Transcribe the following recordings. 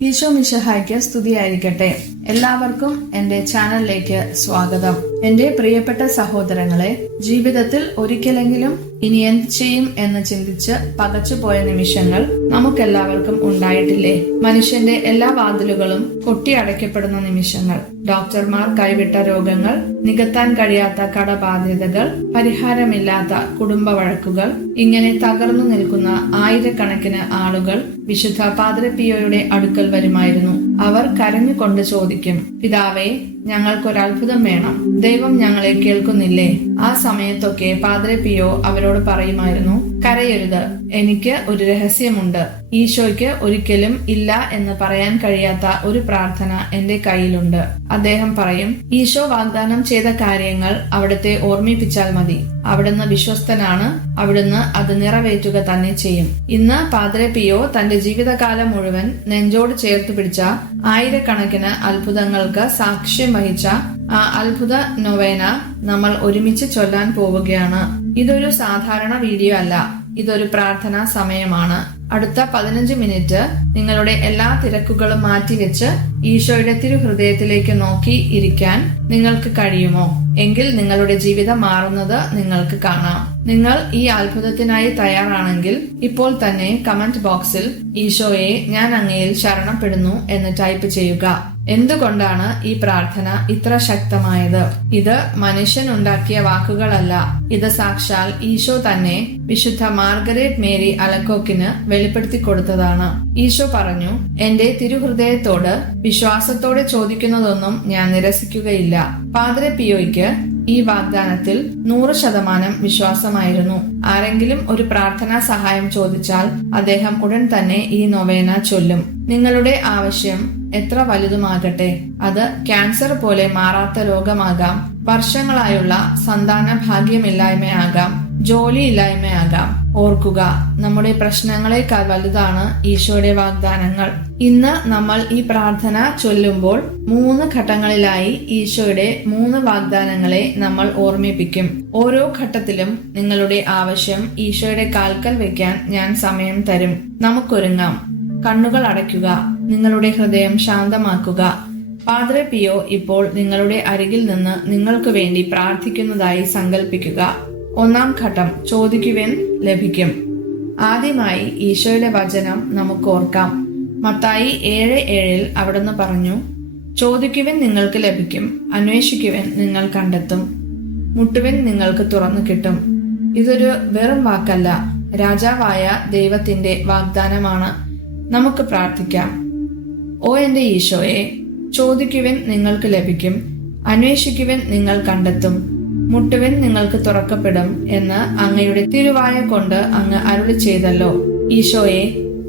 ഈശോ മിശഹായ്ക്ക് സ്തുതിയായിരിക്കട്ടെ. എല്ലാവർക്കും എന്റെ ചാനലിലേക്ക് സ്വാഗതം. എന്റെ പ്രിയപ്പെട്ട സഹോദരങ്ങളെ ജീവിതത്തിൽ ഒരിക്കലെങ്കിലും ഇനി എന്ത് ചെയ്യും എന്ന് ചിന്തിച്ച് പകച്ചുപോയ നിമിഷങ്ങൾ നമുക്കെല്ലാവർക്കും ഉണ്ടായിട്ടില്ലേ? മനുഷ്യന്റെ എല്ലാ വാതിലുകളും കൊട്ടിയടയ്ക്കപ്പെടുന്ന നിമിഷങ്ങൾ. ഡോക്ടർമാർ കൈവിട്ട രോഗങ്ങൾ നികത്താൻ കഴിയാത്ത കടബാധ്യതകൾ പരിഹാരമില്ലാത്ത കുടുംബ വഴക്കുകൾ ഇങ്ങനെ തകർന്നു നിൽക്കുന്ന ആയിരക്കണക്കിന് ആളുകൾ വിശുദ്ധ പാദ്രപിയോയുടെ അടുക്കൽ വരുമായിരുന്നു. അവർ കരഞ്ഞുകൊണ്ട് ചോദിക്കും പിതാവേ ഞങ്ങൾക്കൊരത്ഭുതം വേണം. ദൈവം ഞങ്ങളെ കേൾക്കുന്നില്ലേ? ആ സമയത്തൊക്കെ പാദ്രെ പിയോ അവരോട് പറയുമായിരുന്നു കരയരുത് എനിക്ക് ഒരു രഹസ്യമുണ്ട്. ഈശോയ്ക്ക് ഒരിക്കലും ഇല്ല എന്ന് പറയാൻ കഴിയാത്ത ഒരു പ്രാർത്ഥന എന്റെ കയ്യിലുണ്ട്. അദ്ദേഹം പറയും ഈശോ വാഗ്ദാനം ചെയ്ത കാര്യങ്ങൾ അവിടുത്തെ ഓർമ്മിപ്പിച്ചാൽ മതി. അവിടുന്ന് വിശ്വസ്തനാണ് അവിടുന്ന് അത് നിറവേറ്റുക തന്നെ ചെയ്യും. ഇന്ന് പാദ്രെ പിയോ തന്റെ ജീവിതകാലം മുഴുവൻ നെഞ്ചോട് ചേർത്ത് പിടിച്ച ആയിരക്കണക്കിന് അത്ഭുതങ്ങൾക്ക് സാക്ഷ്യം വഹിച്ച ആ അത്ഭുത നൊവേന നമ്മൾ ഒരുമിച്ച് ചൊല്ലാൻ പോവുകയാണ്. ഇതൊരു സാധാരണ വീഡിയോ അല്ല. ഇതൊരു പ്രാർത്ഥനാ സമയമാണ്. അടുത്ത പതിനഞ്ച് മിനിറ്റ് നിങ്ങളുടെ എല്ലാ തിരക്കുകളും മാറ്റിവെച്ച് ഈശോയുടെ തിരുഹൃദയത്തിലേക്ക് നോക്കി ഇരിക്കാൻ നിങ്ങൾക്ക് കഴിയുമോ? എങ്കിൽ നിങ്ങളുടെ ജീവിതം മാറുന്നത് നിങ്ങൾക്ക് കാണാം. നിങ്ങൾ ഈ അത്ഭുതത്തിനായി തയ്യാറാണെങ്കിൽ ഇപ്പോൾ തന്നെ കമന്റ് ബോക്സിൽ ഈശോയെ ഞാൻ അങ്ങയിൽ ശരണപ്പെടുന്നു എന്ന് ടൈപ്പ് ചെയ്യുക. എന്തുകൊണ്ടാണ് ഈ പ്രാർത്ഥന ഇത്ര ശക്തമായത്? ഇത് മനുഷ്യൻ ഉണ്ടാക്കിയ വാക്കുകളല്ല. ഇത് സാക്ഷാൽ ഈശോ തന്നെ വിശുദ്ധ മാർഗരറ്റ് മേരി അലക്കോക്കിന് വെളിപ്പെടുത്തി കൊടുത്തതാണ്. ഈശോ പറഞ്ഞു എന്റെ തിരുഹൃദയത്തോട് വിശ്വാസത്തോടെ ചോദിക്കുന്നതൊന്നും ഞാൻ നിരസിക്കുകയില്ല. പാദ്രെ പിയോയ്ക്ക് ഈ വാഗ്ദാനത്തിൽ നൂറ് ശതമാനം വിശ്വാസമായിരുന്നു. ആരെങ്കിലും ഒരു പ്രാർത്ഥനാ സഹായം ചോദിച്ചാൽ അദ്ദേഹം ഉടൻ തന്നെ ഈ നൊവേന ചൊല്ലും. നിങ്ങളുടെ ആവശ്യം എത്ര വലുതുമാകട്ടെ അത് ക്യാൻസർ പോലെ മാറാത്ത രോഗമാകാം വർഷങ്ങളായുള്ള സന്താന ഭാഗ്യമില്ലായ്മയാകാം ജോലിയില്ലായ്മയാകാം. ഓർക്കുക നമ്മുടെ പ്രശ്നങ്ങളെക്കാൾ വലുതാണ് ഈശോയുടെ വാഗ്ദാനങ്ങൾ. ഇന്ന് നമ്മൾ ഈ പ്രാർത്ഥന ചൊല്ലുമ്പോൾ മൂന്ന് ഘട്ടങ്ങളിലായി ഈശോയുടെ മൂന്ന് വാഗ്ദാനങ്ങളെ നമ്മൾ ഓർമ്മിപ്പിക്കും. ഓരോ ഘട്ടത്തിലും നിങ്ങളുടെ ആവശ്യം ഈശോയുടെ കാൽക്കൽ വെക്കാൻ ഞാൻ സമയം തരും. നമുക്കൊരുങ്ങാം. കണ്ണുകൾ അടയ്ക്കുക. നിങ്ങളുടെ ഹൃദയം ശാന്തമാക്കുക. പാദ്രെ പിയോ ഇപ്പോൾ നിങ്ങളുടെ അരികിൽ നിന്ന് നിങ്ങൾക്ക് വേണ്ടി പ്രാർത്ഥിക്കുന്നതായി സങ്കല്പിക്കുക ഒന്നാം ഘട്ടം ചോദിക്കുവാൻ ലഭിക്കും. ആദ്യമായി ഈശോയുടെ വചനം നമുക്ക് ഓർക്കാം. മത്തായി ഏഴ് ഏഴിൽ അവിടുന്ന് പറഞ്ഞു ചോദിക്കുവൻ നിങ്ങൾക്ക് ലഭിക്കും അന്വേഷിക്കുവൻ നിങ്ങൾ കണ്ടെത്തും മുട്ടുവൻ നിങ്ങൾക്ക് തുറന്നു കിട്ടും. ഇതൊരു വെറും വാക്കല്ല രാജാവായ ദൈവത്തിന്റെ വാഗ്ദാനമാണ്. നമുക്ക് പ്രാർത്ഥിക്കാം. ഓ എന്റെ ഈശോയെ ചോദിക്കുവൻ നിങ്ങൾക്ക് ലഭിക്കും അന്വേഷിക്കുവൻ നിങ്ങൾ കണ്ടെത്തും മുട്ടുവൻ നിങ്ങൾക്ക് തുറക്കപ്പെടും എന്ന് അങ്ങയുടെ തിരുവായ കൊണ്ട് അങ്ങ് അരുളി ചെയ്തല്ലോ ഈശോയെ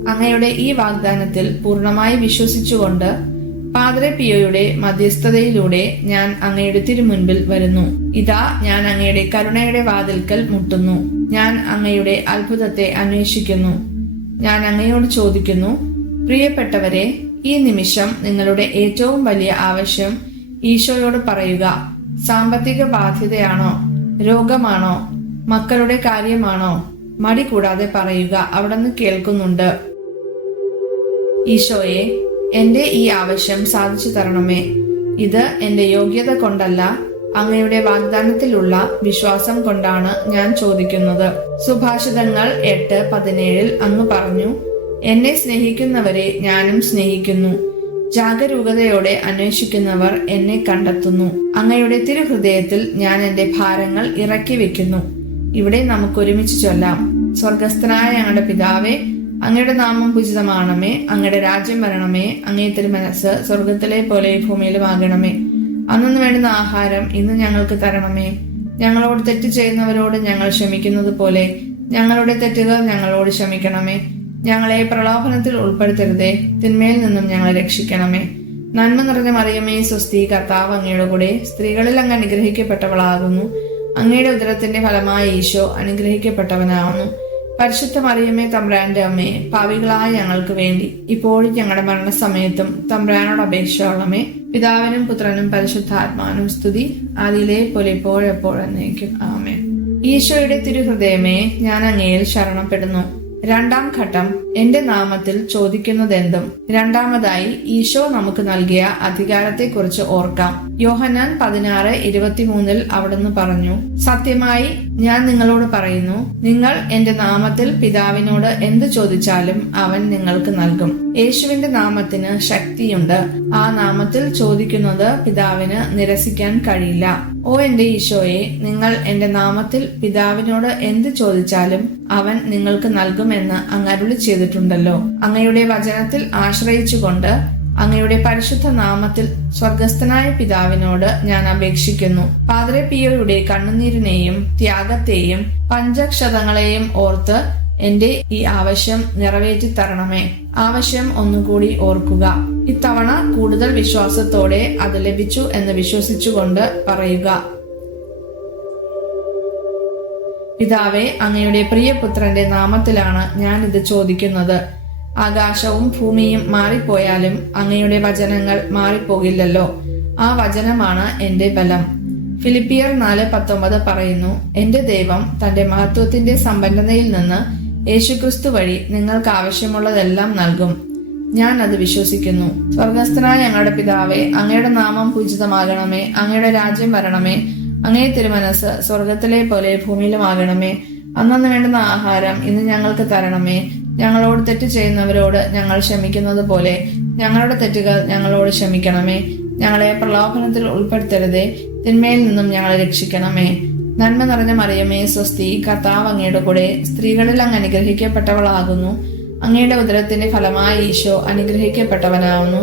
അങ്ങയുടെ ഈ വാഗ്ദാനത്തിൽ പൂർണമായി വിശ്വസിച്ചുകൊണ്ട് പാദ്രെ പിയോയുടെ മധ്യസ്ഥതയിലൂടെ ഞാൻ അങ്ങയുടെ തിരുമുൻപിൽ വരുന്നു. ഇതാ ഞാൻ അങ്ങയുടെ കരുണയുടെ വാതിൽക്കൽ മുട്ടുന്നു. ഞാൻ അങ്ങയുടെ അത്ഭുതത്തെ അന്വേഷിക്കുന്നു. ഞാൻ അങ്ങയോട് ചോദിക്കുന്നു പ്രിയപ്പെട്ടവരെ ഈ നിമിഷം നിങ്ങളുടെ ഏറ്റവും വലിയ ആവശ്യം ഈശോയോട് പറയുക. സാമ്പത്തിക ബാധ്യതയാണോ? രോഗമാണോ? മക്കളുടെ കാര്യമാണോ? മടി കൂടാതെ പറയുക അവിടുന്ന് കേൾക്കുന്നുണ്ട്. ഈശോയെ എന്റെ ഈ ആവശ്യം സാധിച്ചു തരണമേ. ഇത് എന്റെ യോഗ്യത കൊണ്ടല്ല അങ്ങയുടെ വാഗ്ദാനത്തിലുള്ള വിശ്വാസം കൊണ്ടാണ് ഞാൻ ചോദിക്കുന്നത്. സുഭാഷിതങ്ങൾ എട്ട് പതിനേഴിൽ അങ്ങ് പറഞ്ഞു എന്നെ സ്നേഹിക്കുന്നവരെ ഞാനും സ്നേഹിക്കുന്നു. ജാഗരൂകതയോടെ അന്വേഷിക്കുന്നവർ എന്നെ കണ്ടെത്തുന്നു. അങ്ങയുടെ തിരുഹൃദയത്തിൽ ഞാൻ എന്റെ ഭാരങ്ങൾ ഇറക്കി വെക്കുന്നു ഇവിടെ നമുക്ക് ഒരുമിച്ച് ചൊല്ലാം. സ്വർഗസ്ഥനായ ഞങ്ങളുടെ പിതാവേ അങ്ങയുടെ നാമം പൂജിതമാണമേ അങ്ങയുടെ രാജ്യം വരണമേ. അങ്ങേ തിരുമനസ് സ്വർഗത്തിലെ പോലെ ഭൂമിയിലും ആകണമേ. അന്നു വേണ്ടുന്ന ആഹാരം ഇന്ന് ഞങ്ങൾക്ക് തരണമേ. ഞങ്ങളോട് തെറ്റ് ചെയ്യുന്നവരോട് ഞങ്ങൾ ക്ഷമിക്കുന്നത് പോലെ ഞങ്ങളുടെ തെറ്റുകൾ ഞങ്ങളോട് ക്ഷമിക്കണമേ. ഞങ്ങളെ പ്രലോഭനത്തിൽ ഉൾപ്പെടുത്തരുതേ. തിന്മയിൽ നിന്നും ഞങ്ങളെ രക്ഷിക്കണമേ. നന്മ നിറഞ്ഞ മറിയമേ സ്വസ്തി കർത്താവ് അങ്ങയുടെ കൂടെ സ്ത്രീകളിൽ അങ്ങ് അനുഗ്രഹിക്കപ്പെട്ടവളാകുന്നു. അങ്ങയുടെ ഉദരത്തിന്റെ ഫലമായ ഈശോ അനുഗ്രഹിക്കപ്പെട്ടവനാകുന്നു പരിശുദ്ധ മറിയമ്മേ തമ്പ്രാന്റെ അമ്മയെ പാവികളായ ഞങ്ങൾക്ക് വേണ്ടി ഇപ്പോഴും ഞങ്ങളുടെ മരണസമയത്തും തമ്പ്രാനോട് അപേക്ഷയോളമേ പിതാവിനും പുത്രനും പരിശുദ്ധാത്മാനും സ്തുതി. അതിലെ പോലെ ഇപ്പോഴെപ്പോഴെന്നേക്കും ആമേ ഈശോയുടെ തിരുഹൃദയമേ ഞാൻ അങ്ങയിൽ ശരണപ്പെടുന്നു. രണ്ടാം ഘട്ടം എന്റെ നാമത്തിൽ ചോദിക്കുന്നതെന്തും. രണ്ടാമതായി ഈശോ നമുക്ക് നൽകിയ അധികാരത്തെക്കുറിച്ച് ഓർക്കാം. യോഹനാൻ പതിനാറ് ഇരുപത്തിമൂന്നിൽ അവിടുന്ന് പറഞ്ഞു സത്യമായി ഞാൻ നിങ്ങളോട് പറയുന്നു നിങ്ങൾ എന്റെ നാമത്തിൽ പിതാവിനോട് എന്ത് ചോദിച്ചാലും അവൻ നിങ്ങൾക്ക് നൽകും. യേശുവിന്റെ നാമത്തിന് ശക്തിയുണ്ട്. ആ നാമത്തിൽ ചോദിക്കുന്നത് പിതാവിന് നിരസിക്കാൻ കഴിയില്ല. ഓ എന്റെ ഈശോയെ നിങ്ങൾ എന്റെ നാമത്തിൽ പിതാവിനോട് എന്ത് ചോദിച്ചാലും അവൻ നിങ്ങൾക്ക് നൽകുമെന്ന് അങ്ങ് അരുളി ചെയ്തിട്ടുണ്ടല്ലോ. അങ്ങയുടെ വചനത്തിൽ ആശ്രയിച്ചുകൊണ്ട് അങ്ങയുടെ പരിശുദ്ധ നാമത്തിൽ സ്വർഗസ്ഥനായ പിതാവിനോട് ഞാൻ അപേക്ഷിക്കുന്നു. പാദ്രെ പിയോയുടെ കണ്ണുനീരിനെയും ത്യാഗത്തെയും പഞ്ചക്ഷതങ്ങളെയും ഓർത്ത് എന്റെ ഈ ആവശ്യം നിറവേറ്റി തരണമേ. ആവശ്യം ഒന്നുകൂടി ഓർക്കുക. ഇത്തവണ കൂടുതൽ വിശ്വാസത്തോടെ അത് ലഭിച്ചു എന്ന് വിശ്വസിച്ചുകൊണ്ട് പറയുക. പിതാവെ അങ്ങയുടെ പ്രിയപുത്രന്റെ നാമത്തിലാണ് ഞാൻ ഇത് ചോദിക്കുന്നത്. ആകാശവും ഭൂമിയും മാറിപ്പോയാലും അങ്ങയുടെ വചനങ്ങൾ മാറിപ്പോകില്ലല്ലോ. ആ വചനമാണ് എന്റെ ബലം. ഫിലിപ്പിയർ നാല് പത്തൊമ്പത് പറയുന്നു എന്റെ ദൈവം തന്റെ മഹത്വത്തിന്റെ സമ്പന്നതയിൽ നിന്ന് യേശുക്രിസ്തു വഴി നിങ്ങൾക്ക് ആവശ്യമുള്ളതെല്ലാം നൽകും. ഞാൻ അത് വിശ്വസിക്കുന്നു. സ്വർഗസ്ഥനായ ഞങ്ങളുടെ പിതാവേ അങ്ങയുടെ നാമം പൂജിതമാകണമേ അങ്ങയുടെ രാജ്യം വരണമേ അങ്ങേ തിരുമനസ് സ്വർഗത്തിലെ പോലെ ഭൂമിയിലുമാകണമേ. അന്നു വേണ്ടുന്ന ആഹാരം ഇന്ന് ഞങ്ങൾക്ക് തരണമേ. ഞങ്ങളോട് തെറ്റ് ചെയ്യുന്നവരോട് ഞങ്ങൾ ക്ഷമിക്കുന്നത് പോലെ ഞങ്ങളുടെ തെറ്റുകൾ ഞങ്ങളോട് ക്ഷമിക്കണമേ. ഞങ്ങളെ പ്രലോഭനത്തിൽ ഉൾപ്പെടുത്തരുതേ. തിന്മയിൽ നിന്നും ഞങ്ങളെ രക്ഷിക്കണമേ. നന്മ നിറഞ്ഞ മറിയമേ സ്വസ്തി കർത്താവ് അങ്ങയുടെ കൂടെ സ്ത്രീകളിൽ അങ്ങ് അനുഗ്രഹിക്കപ്പെട്ടവളാകുന്നു. അങ്ങയുടെ ഉദരത്തിന്റെ ഫലമായി ഈശോ അനുഗ്രഹിക്കപ്പെട്ടവനാവുന്നു.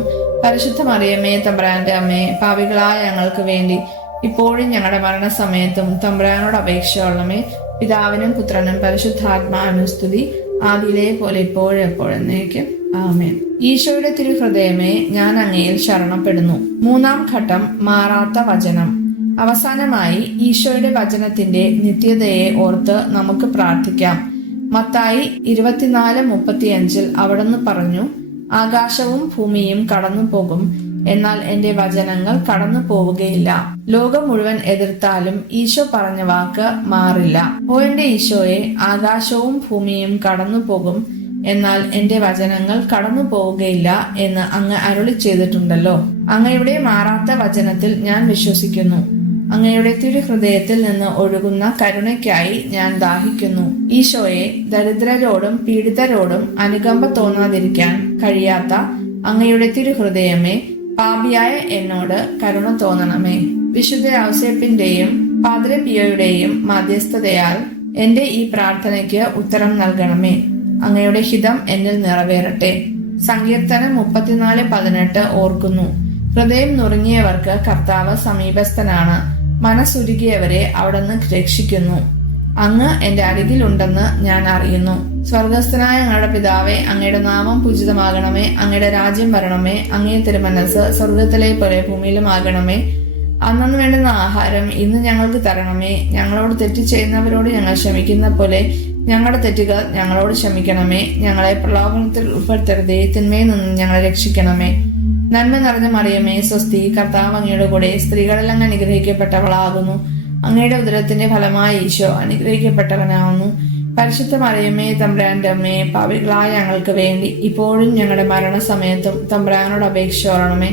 പരിശുദ്ധ മറിയമ്മേ തമ്പ്രാന്റെ അമ്മയെ പാവികളായ ഞങ്ങൾക്ക് വേണ്ടി ഇപ്പോഴും ഞങ്ങളുടെ മരണസമയത്തും തമ്പ്രാനോട് അപേക്ഷയുള്ളമേ പിതാവിനും പുത്രനും പരിശുദ്ധാത്മാനുസ്തുതി ആദിയിലെ പോലെ ഇപ്പോഴും എപ്പോഴെന്നേക്കും. ആമേൻ. ഈശോയുടെ തിരുഹൃദയമേ ഞാൻ അങ്ങയിൽ ശരണപ്പെടുന്നു. മൂന്നാം ഘട്ടം മാറാത്ത വചനം. അവസാനമായി ഈശോയുടെ വചനത്തിന്റെ നിത്യതയെ ഓർത്ത് നമുക്ക് പ്രാർത്ഥിക്കാം. മത്തായി ഇരുപത്തിനാല് മുപ്പത്തിയഞ്ചിൽ അവിടുന്ന് പറഞ്ഞു ആകാശവും ഭൂമിയും കടന്നു പോകും എന്നാൽ എന്റെ വചനങ്ങൾ കടന്നു പോവുകയില്ല ലോകം മുഴുവൻ എതിർത്താലും ഈശോ പറഞ്ഞ വാക്ക് മാറില്ല. ഓ എന്റെ ഈശോയെ ആകാശവും ഭൂമിയും കടന്നു പോകും എന്നാൽ എന്റെ വചനങ്ങൾ കടന്നു പോവുകയില്ല എന്ന് അങ്ങ് അരുളി ചെയ്തിട്ടുണ്ടല്ലോ. അങ്ങയുടെ മാറാത്ത വചനത്തിൽ ഞാൻ വിശ്വസിക്കുന്നു. അങ്ങയുടെ തിരുഹൃദയത്തിൽ നിന്ന് ഒഴുകുന്ന കരുണയ്ക്കായി ഞാൻ ദാഹിക്കുന്നു. ഈശോയെ ദരിദ്രരോടും പീഡിതരോടും അനുകമ്പ തോന്നാതിരിക്കാൻ കഴിയാത്ത അങ്ങയുടെ തിരുഹൃദയമേ പാപിയായ എന്നോട് കരുണ തോന്നണമേ. വിശുദ്ധ ഔസേപ്പിന്റെയും പാദ്രെ പിയോയുടെയും മധ്യസ്ഥതയാൽ എന്റെ ഈ പ്രാർത്ഥനയ്ക്ക് ഉത്തരം നൽകണമേ. അങ്ങയുടെ ഹിതം എന്നിൽ നിറവേറട്ടെ. സങ്കീർത്തനം മുപ്പത്തിനാല് പതിനെട്ട് ഓർക്കുന്നു. ഹൃദയം നുറുങ്ങിയവർക്ക് കർത്താവ് സമീപസ്ഥനാണ്. മനസ്സുരുകിയവരെ അവിടുന്ന് രക്ഷിക്കുന്നു. അങ്ങ് എന്റെ അരികിലുണ്ടെന്ന് ഞാൻ അറിയുന്നു. സ്വർഗസ്ഥനായ അങ്ങയുടെ പിതാവേ അങ്ങയുടെ നാമം പൂജിതമാകണമേ അങ്ങയുടെ രാജ്യം വരണമേ അങ്ങേ തിരുമനസ് സ്വർഗത്തിലെ പോലെ ഭൂമിയിലും ആകണമേ അന്നു വേണ്ടുന്ന ആഹാരം ഇന്ന് ഞങ്ങൾക്ക് തരണമേ. ഞങ്ങളോട് തെറ്റ് ചെയ്യുന്നവരോട് ഞങ്ങൾ ക്ഷമിക്കുന്ന പോലെ ഞങ്ങളുടെ തെറ്റുകൾ ഞങ്ങളോട് ക്ഷമിക്കണമേ. ഞങ്ങളെ പ്രലോഭനത്തിൽ ഉൾപ്പെടുത്തരുതേ. തിന്മയിൽ നിന്നും ഞങ്ങളെ രക്ഷിക്കണമേ. നന്മ നിറഞ്ഞ മറിയമേ സ്വസ്തി കർത്താവ് അങ്ങയുടെ കൂടെ സ്ത്രീകളെല്ലാം അനുഗ്രഹിക്കപ്പെട്ടവളാകുന്നു. അങ്ങയുടെ ഉദരത്തിന്റെ ഫലമായി ഈശോ അനുഗ്രഹിക്കപ്പെട്ടവനാവുന്നു. പരിശുദ്ധ മറിയമ്മേ തമ്പ്രാന്റെ അമ്മയെ പാവികളായ ഞങ്ങൾക്ക് വേണ്ടി ഇപ്പോഴും ഞങ്ങളുടെ മരണസമയത്തും തമ്പ്രാനോട് അപേക്ഷ ഓർണമേ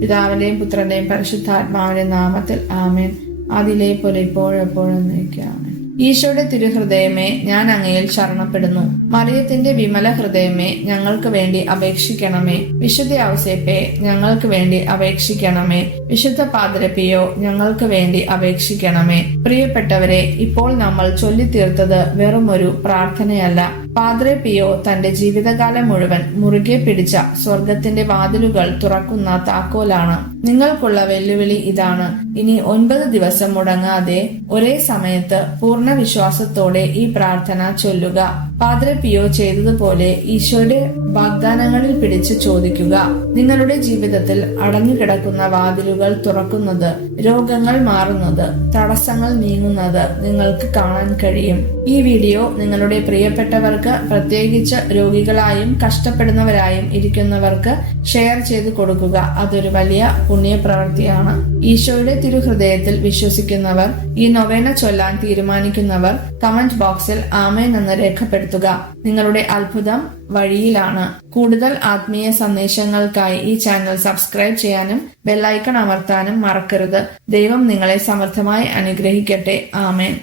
പിതാവിന്റെയും പുത്രന്റെയും പരിശുദ്ധാത്മാവിന്റെ നാമത്തിൽ ആമേൻ. അതിലെ പോലെ ഇപ്പോഴെപ്പോഴും നയിക്കാമേ ഈശോയുടെ തിരുഹൃദയമേ ഞാൻ അങ്ങയിൽ ശരണപ്പെടുന്നു. മറിയത്തിന്റെ വിമല ഹൃദയമേ ഞങ്ങൾക്ക് വേണ്ടി അപേക്ഷിക്കണമേ. വിശുദ്ധ ഔസേപ്പെ ഞങ്ങൾക്ക് വേണ്ടി അപേക്ഷിക്കണമേ. വിശുദ്ധ പാതിരപ്പിയോ ഞങ്ങൾക്ക് വേണ്ടി അപേക്ഷിക്കണമേ. പ്രിയപ്പെട്ടവരെ ഇപ്പോൾ നമ്മൾ ചൊല്ലിത്തീർത്തത് വെറുമൊരു പ്രാർത്ഥനയല്ല. പാദ്രെ പിയോ തന്റെ ജീവിതകാലം മുഴുവൻ മുറുകെ പിടിച്ച സ്വർഗത്തിന്റെ വാതിലുകൾ തുറക്കുന്ന താക്കോലാണ്. നിങ്ങൾക്കുള്ള വെല്ലുവിളി ഇതാണ്. ഇനി ഒൻപത് ദിവസം മുടങ്ങാതെ ഒരേ സമയത്ത് പൂർണ വിശ്വാസത്തോടെ ഈ പ്രാർത്ഥന ചൊല്ലുക. പാദ്രെ പിയോ ചെയ്തതുപോലെ ഈശോയുടെ വാഗ്ദാനങ്ങളിൽ പിടിച്ച് ചോദിക്കുക. നിങ്ങളുടെ ജീവിതത്തിൽ അടഞ്ഞുകിടക്കുന്ന വാതിലുകൾ തുറക്കുന്നത് രോഗങ്ങൾ മാറുന്നത് തടസ്സങ്ങൾ നീങ്ങുന്നത് നിങ്ങൾക്ക് കാണാൻ കഴിയും. ഈ വീഡിയോ നിങ്ങളുടെ പ്രിയപ്പെട്ടവർക്ക് മറ്റുള്ളവർക്ക് പ്രത്യേകിച്ച് രോഗികളായും കഷ്ടപ്പെടുന്നവരായും ഇരിക്കുന്നവർക്ക് ഷെയർ ചെയ്ത് കൊടുക്കുക. അതൊരു വലിയ പുണ്യപ്രവൃത്തിയാണ്. ഈശോയുടെ തിരുഹൃദയത്തിൽ വിശ്വസിക്കുന്നവർ ഈ നൊവേന ചൊല്ലാൻ തീരുമാനിക്കുന്നവർ കമന്റ് ബോക്സിൽ ആമേൻ എന്ന് രേഖപ്പെടുത്തുക. നിങ്ങളുടെ അത്ഭുതം വഴിയിലാണ്. കൂടുതൽ ആത്മീയ സന്ദേശങ്ങൾക്കായി ഈ ചാനൽ സബ്സ്ക്രൈബ് ചെയ്യാനും ബെല്ലൈക്കൺ അമർത്താനും മറക്കരുത്. ദൈവം നിങ്ങളെ സമർത്ഥമായി അനുഗ്രഹിക്കട്ടെ. ആമേൻ.